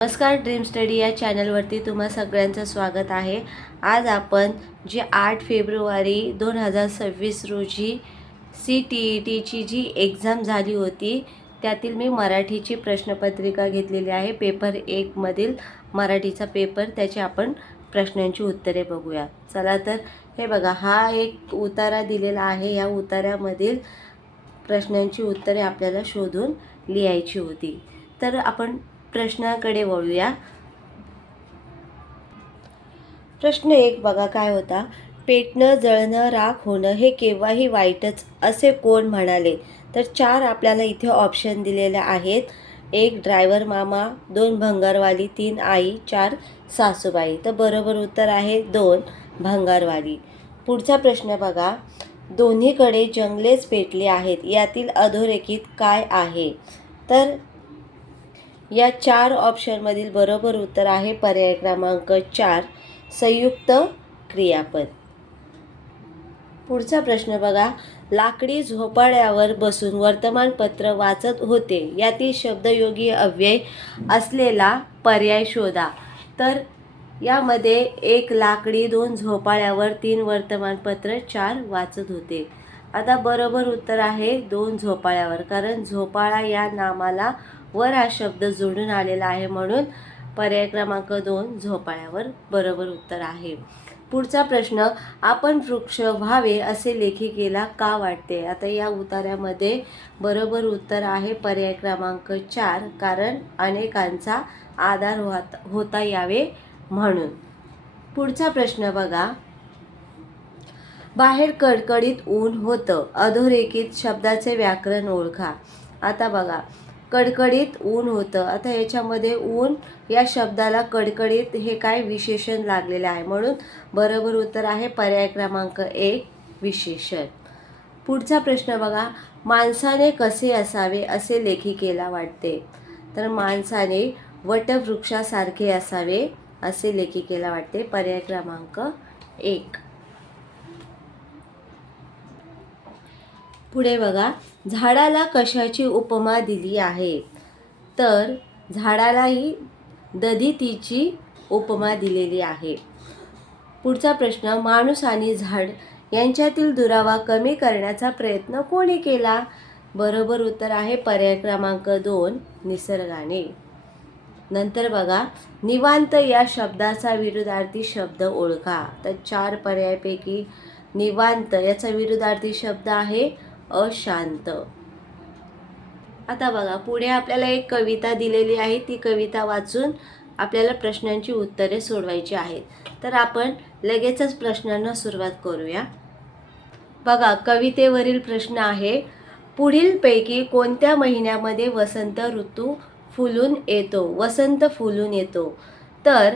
नमस्कार, dream study या चॅनलवरती तुम्हा सगळ्यांचं स्वागत आहे। आज आपण जी 8 फेब्रुवारी 2026 रोजी CTETची जी एक्झाम झाली होती त्यातील मी मराठीची प्रश्नपत्रिका घेतलेली आहे। पेपर 1 मधील मराठीचा पेपर, त्याची आपण प्रश्नांची उत्तरे बघूया। चला तर हे बघा, हा एक उतारा दिलेला आहे। या उतार्यामधील प्रश्नांची उत्तरे आपल्याला शोधून लिहायची होती। तर आपण प्रश्नाकडे वळूया। प्रश्न 1 बघा काय होता। पेटणं, जळणं, राख होणं हे केव्हाही वाईटच असे कोण म्हणाले? तर 4 आपल्याला इथे ऑप्शन दिलेले आहेत। 1 ड्रायव्हर मामा, 2 भंगारवाली, 3 आई, 4 सासूबाई। तर बरोबर उत्तर आहे 2 भंगारवाली। पुढचा प्रश्न बघा, दोन्हीकडे जंगलेच पेटली आहेत, यातील अधोरेखित काय आहे? तर या 4 ऑप्शनमधील बरोबर उत्तर आहे पर्याय क्रमांक 4 संयुक्त क्रियापद। पुढचा प्रश्न बघा, लाकडी झोपाळ्यावर बसून वर्तमानपत्र वाचत होते, यातील शब्दयोगी अव्यय असलेला पर्याय शोधा। तर यामध्ये 1 लाकडी, 2 झोपाळ्यावर, 3 वर्तमानपत्र, 4 वाचत होते। आता बरोबर उत्तर आहे 2 झोपाळ्यावर, कारण झोपाळा या नामाला वर हा शब्द जोडून आलेला आहे, म्हणून पर्याय क्रमांक 2 झोपाळ्यावर बरोबर उत्तर आहे। पुढचा प्रश्न, आपण वृक्ष व्हावे असे लेखिकेला का वाटते? आता या उतार्यामध्ये बरोबर उत्तर आहे पर्याय क्रमांक 4 कारण अनेकांचा आधार होता यावे म्हणून। पुढचा प्रश्न बघा, बाहेर कडकडीत ऊन होतं, अधोरेखित शब्दाचे व्याकरण ओळखा। आता बघा, कडकडीत ऊन होतं, आता याच्यामध्ये ऊन या शब्दाला कडकडीत हे काय विशेषण लागलेले आहे, म्हणून बरोबर उत्तर आहे पर्याय क्रमांक 1 विशेषण। पुढचा प्रश्न बघा, माणसाने कसे असावे असे लेखिकेला वाटते? तर माणसाने वटवृक्षासारखे असावे असे लेखिकेला वाटते, पर्याय क्रमांक 1। पुढे बघा, झाडाला कशाची उपमा दिली आहे? तर झाडालाही दधितीची उपमा दिलेली आहे। पुढचा प्रश्न, माणूस आणि झाड यांच्यातील दुरावा कमी करण्याचा प्रयत्न कोणी केला? बरोबर उत्तर आहे पर्याय क्रमांक 2 निसर्गाने। नंतर बघा, निवांत या शब्दाचा विरुद्धार्थी शब्द ओळखा। तर 4 पर्यायापैकी निवांत याचा विरुद्धार्थी शब्द आहे अशांत। आता बघा, पुढे आपल्याला एक कविता दिलेली आहे, ती कविता वाचून आपल्याला प्रश्नांची उत्तरे सोडवायची आहेत। तर आपण लगेचच प्रश्नांना सुरुवात करूया। बघा, कवितेवरील प्रश्न आहे, पुढीलपैकी कोणत्या महिन्यामध्ये वसंत ऋतू फुलून येतो? वसंत फुलून येतो। तर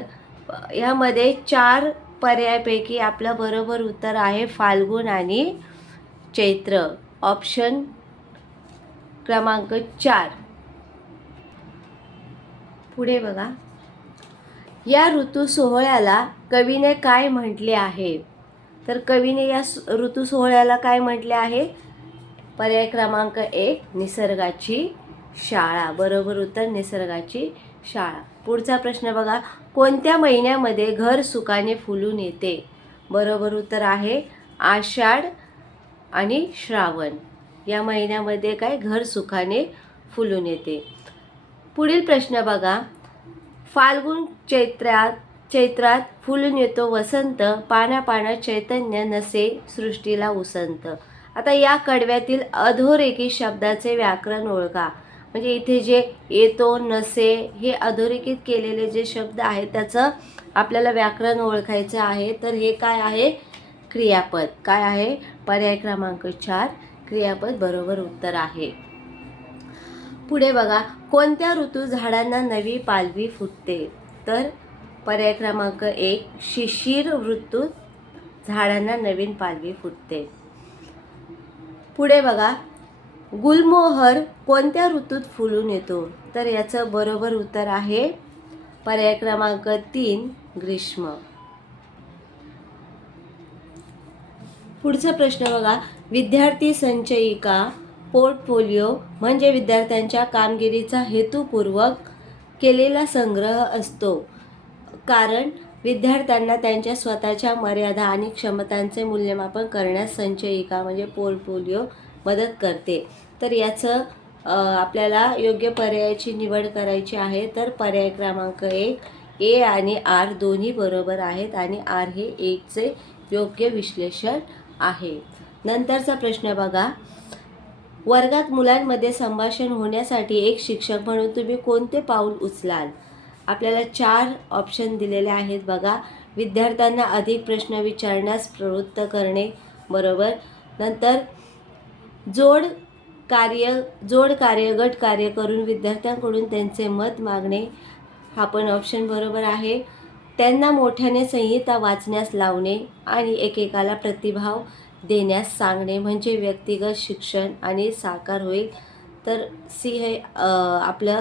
यामध्ये 4 पर्यायापैकी आपलं बरोबर उत्तर आहे फाल्गुन आणि चैत्र, ऑप्शन क्रमांक 4। पुढे बघा, या ऋतू सोहळ्याला कवीने काय म्हटले आहे? तर कवीने या ऋतू सोहळ्याला काय म्हटले आहे? पर्याय क्रमांक 1 निसर्गाची शाळा, बरोबर उत्तर निसर्गाची शाळा। पुढचा प्रश्न बघा, कोणत्या महिन्यामध्ये घर सुखाने फुलून येते? बरोबर उत्तर आहे आषाढ आणि श्रावण या महिन्यामध्ये काय घर सुखाने फुलून येते। पुढील प्रश्न बघा, फाल्गुन चैत्रात फुलून येतो वसंत, पाना पाना चैतन्य नसे सृष्टीला उसंत। आता या कडव्यातील अधोरेखित शब्दाचे व्याकरण ओळखा। म्हणजे इथे जे येतो, नसे हे अधोरेखित केलेले जे शब्द आहेत त्याचं आपल्याला व्याकरण ओळखायचं आहे। तर हे काय आहे? क्रियापद। काय आहे? पर्याय क्रमांक 4 क्रियापद बरोबर उत्तर आहे। पुढे बघा, कोणत्या ऋतू झाडांना नवी पालवी फुटते? तर पर्याय क्रमांक 1 शिशिर ऋतूत झाडांना नवीन पालवी फुटते। पुढे बघा, गुलमोहर कोणत्या ऋतूत फुलून येतो? तर याचं बरोबर उत्तर आहे पर्याय क्रमांक 3 ग्रीष्म। पुढचा प्रश्न बघा, विद्यार्थी संचयिका पोर्टफोलिओ म्हणजे विद्यार्थ्यांच्या कामगिरीचा हेतुपूर्वक केलेला संग्रह असतो, कारण विद्यार्थ्यांना त्यांच्या स्वतःच्या मर्यादा आणि क्षमतांचे मूल्यमापन करण्यास संचयिका म्हणजे पोर्टफोलिओ मदत करते. तर याचं आपल्याला योग्य पर्यायाची निवड करायची आहे. तर पर्याय क्रमांक 1 ए आणि आर दोन्ही बरोबर आहेत आणि आर हे 1चे योग्य विश्लेषण आहे. नंतरचा प्रश्न बघा, वर्गात मुलांमध्ये संभाषण होण्यासाठी एक शिक्षक म्हणून तुम्ही कोणते पाऊल उचलाल? आपल्याला 4 ऑप्शन दिलेले आहेत बघा. विद्यार्थ्यांना अधिक प्रश्न विचारण्यास प्रवृत्त करणे, बरोबर. नंतर जोड कार्य गट कार्य करून विद्यार्थ्यांकडून त्यांचे मत मागणे, हा पण ऑप्शन बरोबर आहे. त्यांना मोठ्याने संहिता वाचण्यास लावणे आणि एकेकाला प्रतिभाव देण्यास सांगणे म्हणजे व्यक्तिगत शिक्षण आणि साकार होईल. तर सी हे आपलं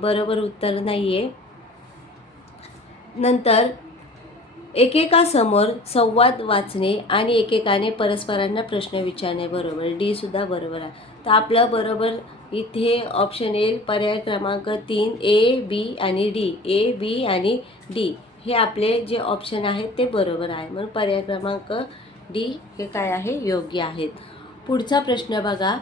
बरोबर उत्तर नाही आहे. नंतर एकेकासमोर संवाद वाचणे आणि एकेकाने परस्परांना प्रश्न विचारणे, बरोबर. डी सुद्धा बरोबर आहे. तर आपलं बरोबर इथे ऑप्शन येईल पर्याय क्रमांक 3 ए बी आणि डी. ए बी आणि डी हे आपले जे ऑप्शन आहेत ते बरोबर आहे. म्हणून पर्याय क्रमांक डी हे काय आहे, योग्य आहेत. पुढचा प्रश्न बघा,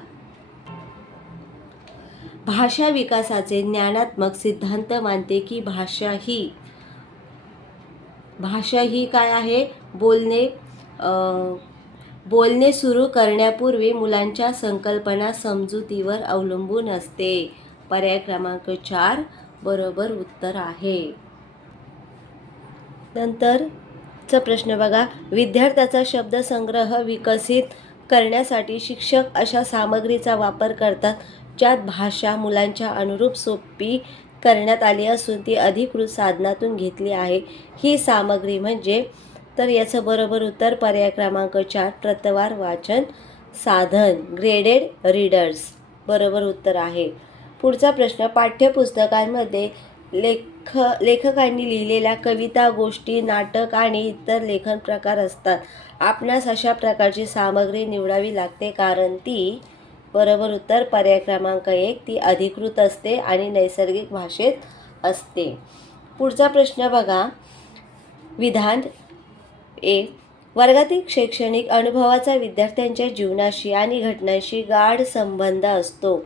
भाषा विकासाचे ज्ञानात्मक सिद्धांत मानते की भाषा ही काय आहे, बोलणे सुरू करण्यापूर्वी मुलांच्या संकल्पना समजुतीवर अवलंबून असते. पर्याय क्रमांक 4 बरोबर उत्तर आहे. नंतरचा प्रश्न बघा, विद्यार्थ्याचा शब्दसंग्रह विकसित करण्यासाठी शिक्षक अशा सामग्रीचा वापर करतात ज्यात भाषा मुलांच्या अनुरूप सोपी करण्यात आली असून ती अधिकृत साधनातून घेतली आहे. ही सामग्री म्हणजे, तर याचं बरोबर उत्तर पर्याय क्रमांक 4 प्रतवार वाचन साधन, ग्रेडेड रीडर्स, बरोबर उत्तर आहे. पुढचा प्रश्न, पाठ्यपुस्तकांमध्ये लेखकांनी लिहिलेल्या कविता, गोष्टी, नाटक आणि इतर लेखन प्रकार असतात. आपणास अशा प्रकारची सामग्री निवडावी लागते कारण ती, बरोबर उत्तर पर्याय क्रमांक 1 ती अधिकृत असते आणि नैसर्गिक भाषेत असते. पुढचा प्रश्न बघा, विधान ए, वर्गातील शैक्षणिक अनुभवाचा विद्यार्थ्यांच्या जीवनाशी आणि घटनांशी गाढ संबंध असतो.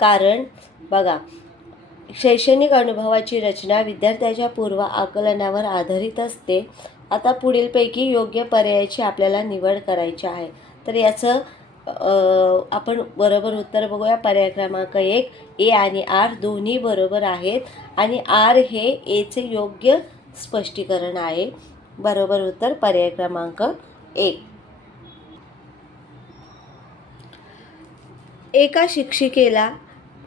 कारण बघा, शैक्षणिक अनुभवाची रचना विद्यार्थ्याच्या पूर्व आकलनावर आधारित असते. आता पुढीलपैकी योग्य पर्यायाची आपल्याला निवड करायची आहे. तर याचं आपण बरोबर उत्तर बघूया. पर्याय क्रमांक 1 ए आणि आर दोन्ही बरोबर आहेत आणि आर हे एचे योग्य स्पष्टीकरण आहे. बरोबर उत्तर पर्याय क्रमांक 1. एका शिक्षिकेला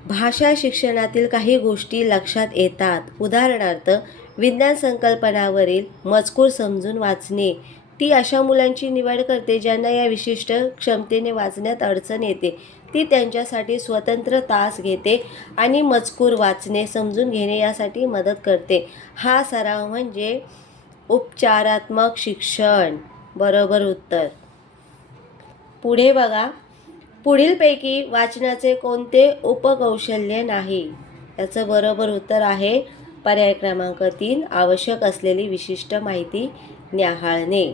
भाषा शिक्षणातील काही गोष्टी लक्षात येतात. उदाहरणार्थ, विज्ञान संकल्पनावरील मजकूर समजून वाचणे. ती अशा मुलांची निवड करते ज्यांना या विशिष्ट क्षमतेने वाचण्यात अडचण येते. ती त्यांच्यासाठी स्वतंत्र तास घेते आणि मजकूर वाचणे समजून घेणे यासाठी मदत करते. हा सराव म्हणजे उपचारात्मक शिक्षण, बरोबर उत्तर. पुढे बघा, पुढीलपैकी वाचनाचे कोणते उपकौशल्य नाही? याचं बरोबर उत्तर आहे पर्याय क्रमांक 3 आवश्यक असलेली विशिष्ट माहिती न्याहाळणे.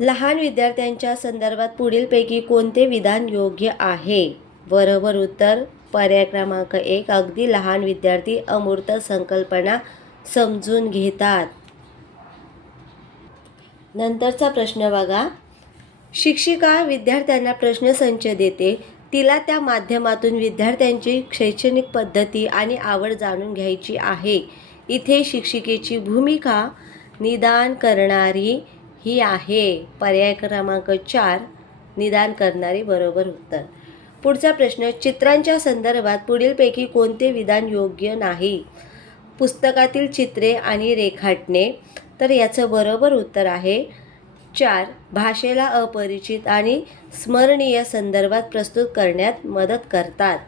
लहान विद्यार्थ्यांच्या संदर्भात पुढीलपैकी कोणते विधान योग्य आहे? बरोबर उत्तर पर्याय क्रमांक 1 अगदी लहान विद्यार्थी अमूर्त संकल्पना समजून घेतात. नंतरचा प्रश्न बघा, शिक्षिका विद्यार्थ्यांना प्रश्नसंच देते. तिला त्या माध्यमातून विद्यार्थ्यांची शैक्षणिक पद्धती आणि आवड जाणून घ्यायची आहे. इथे शिक्षिकेची भूमिका निदान करणारी ही आहे. पर्याय क्रमांक 4 निदान करणारी, बरोबर उत्तर. पुढचा प्रश्न, चित्रांच्या संदर्भात पुढीलपैकी कोणते विधान योग्य नाही? पुस्तकातील चित्रे आणि रेखाटणे. तर याचं बरोबर उत्तर आहे 4 भाषेला अपरिचित आणि स्मरणीय संदर्भात प्रस्तुत करण्यात मदत करतात.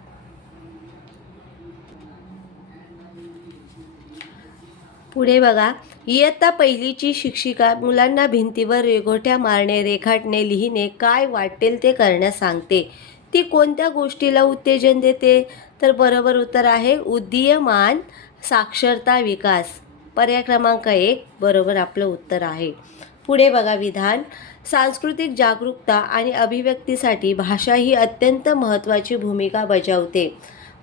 पुढे बघा, इयत्ता पहिलीची शिक्षिका मुलांना भिंतीवर रेघोट्या मारणे, रेखाटणे, लिहिणे काय वाटेल ते करण्यास सांगते. ती कोणत्या गोष्टीला उत्तेजन देते? तर बरोबर उत्तर आहे उदीयमान साक्षरता विकास. पर्याय क्रमांक 1 बरोबर आपलं उत्तर आहे. पुढे बघा विधान. सांस्कृतिक जागरूकता आणि अभिव्यक्तीसाठी भाषा ही अत्यंत महत्त्वाची भूमिका बजावते.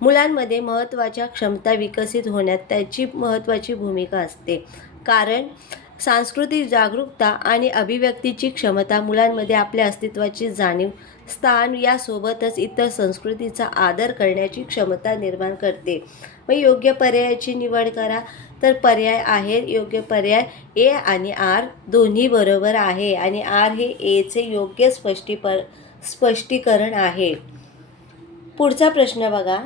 मुलांमध्ये महत्त्वाच्या क्षमता विकसित होण्यात त्याची महत्त्वाची भूमिका असते. कारण सांस्कृतिक जागरूकता आणि अभिव्यक्तीची क्षमता मुलांमध्ये आपल्या अस्तित्वाची जाणीव, स्थान यासोबतच इतर संस्कृतीचा आदर करण्याची क्षमता निर्माण करते. मग योग्य पर्यायाची निवड करा. तर पर्याय आहे योग्य पर्याय ए आणि आर दोन्ही बरोबर आहे आणि आर हे एचे योग्य स्पष्टीकरण आहे. पुढचा प्रश्न बघा.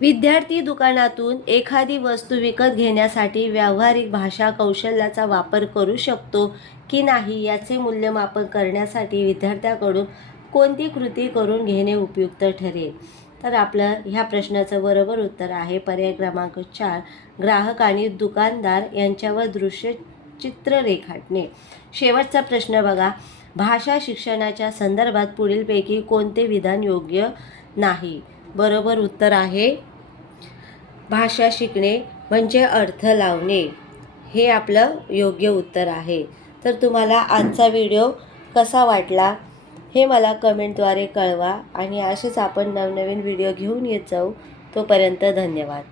विद्यार्थी दुकानातून एखादी वस्तू विकत घेण्यासाठी व्यावहारिक भाषा कौशल्याचा वापर करू शकतो की नाही याचे मूल्यमापन करण्यासाठी विद्यार्थ्याकडून कोणती कृती करून घेणे उपयुक्त ठरेल? तर आपलं ह्या प्रश्नाचं बरोबर उत्तर आहे पर्याय क्रमांक 4 ग्राहक आणि दुकानदार यांच्यावर दृश्य चित्र रेखाटणे. शेवटचा प्रश्न बघा. भाषा शिक्षणाच्या संदर्भात पुढीलपैकी कोणते विधान योग्य नाही? बरोबर उत्तर आहे भाषा शिकणे म्हणजे अर्थ लावणे, हे आपलं योग्य उत्तर आहे. तर तुम्हाला आजचा व्हिडिओ कसा वाटला हे मला कमेंटद्वारे कळवा आणि असेच आपण नवनवीन व्हिडिओ घेऊन येत जाऊ. तोपर्यंत धन्यवाद.